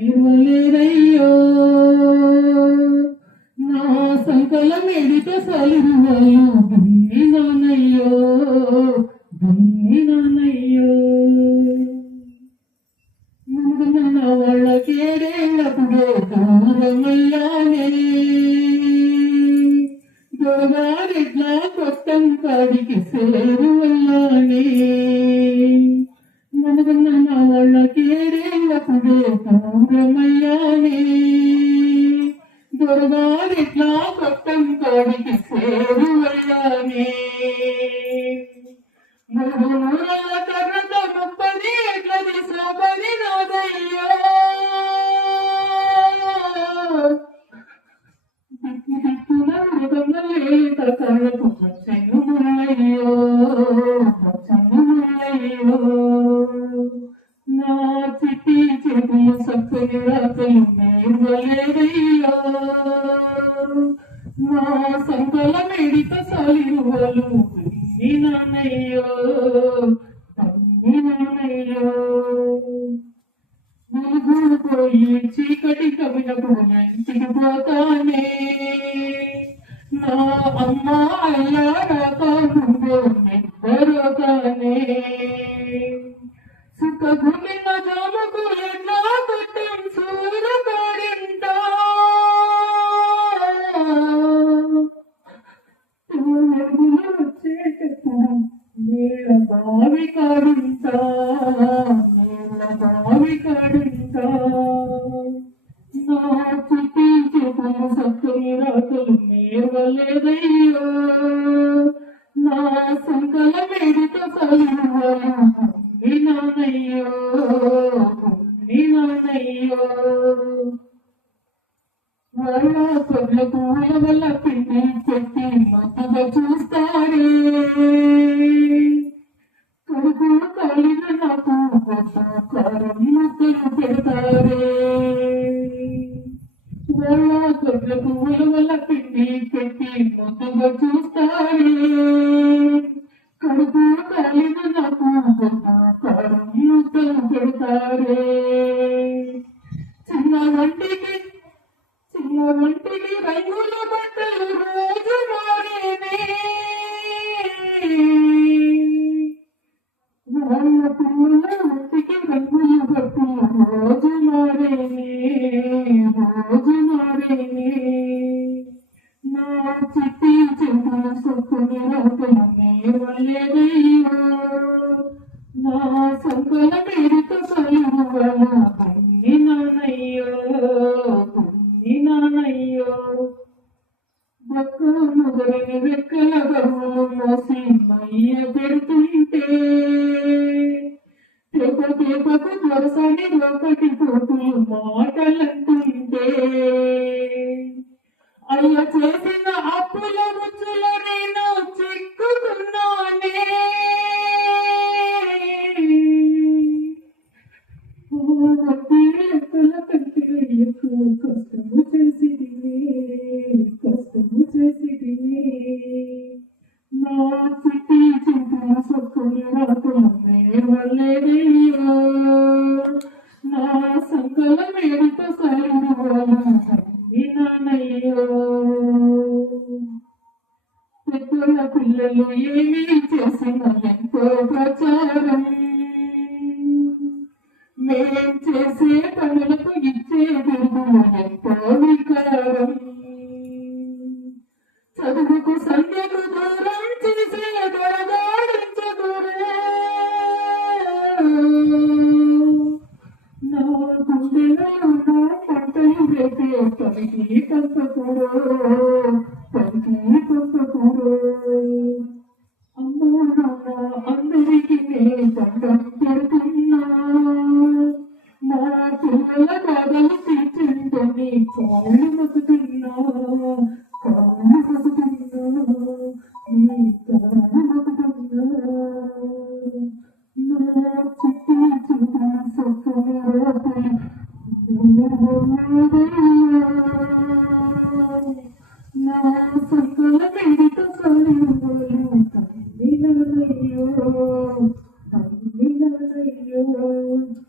ఇవ్వలేరయ్యో నా సంకలం ఎడిత సలిరువలు దున్నినానయ్యో దున్నినానయ్యో ముందున్న వాళ్ళకేడేళ్ళప్పుడు దూరమయ్యానే దొరగారిట్లా కొట్టం కాడికి సేరువయ్యానే సేరువయ్యానే మూడు మీరు కర్రతో సంకల మెడిత సాలిరువలు నీ నాన్నయ్యో. పోయి చీకటి కవినప్పుడు ఇంటికి పోతానే. నా అమ్మ అయ్యా నిద్రతానే సుఖ గుమిన జాముకు వెలుగులు వచ్చేటప్పుడు నీళ్ళ బావి కాడింటా నీళ్ళ బావి కాడింటా వల్ల కొద్ల వల్ల పిండి పెట్టి మత్తుగా చూస్తారే కడుపు కాలిన నాకు కొత్త కారం ముద్దలు పెడతారే వల్ల కొద్ల పూల వల్ల పిండి పెట్టి మత్తుగా చూస్తారే. రెక్కల గర్వలు మోసి మయ్య ఒకటి తోపులు మాటలంటుంటే అయ్య చేసిన అప్పుల ముచ్చులో నేను చిక్కుకున్నానే. కష్టము చేసి కష్టము చేసి నా చిట్టి చింతల సొక్కుని రాకుండా వల్లేదే సంకల మేడిత సైన్యులు పెద్దల పిల్లలు ఏమీ చేసిన ఎంతో ప్రచారం. మేం చేసే పనులకు ఇచ్చే ఎంతో వికారం. రేపే పనికి you. I'm you.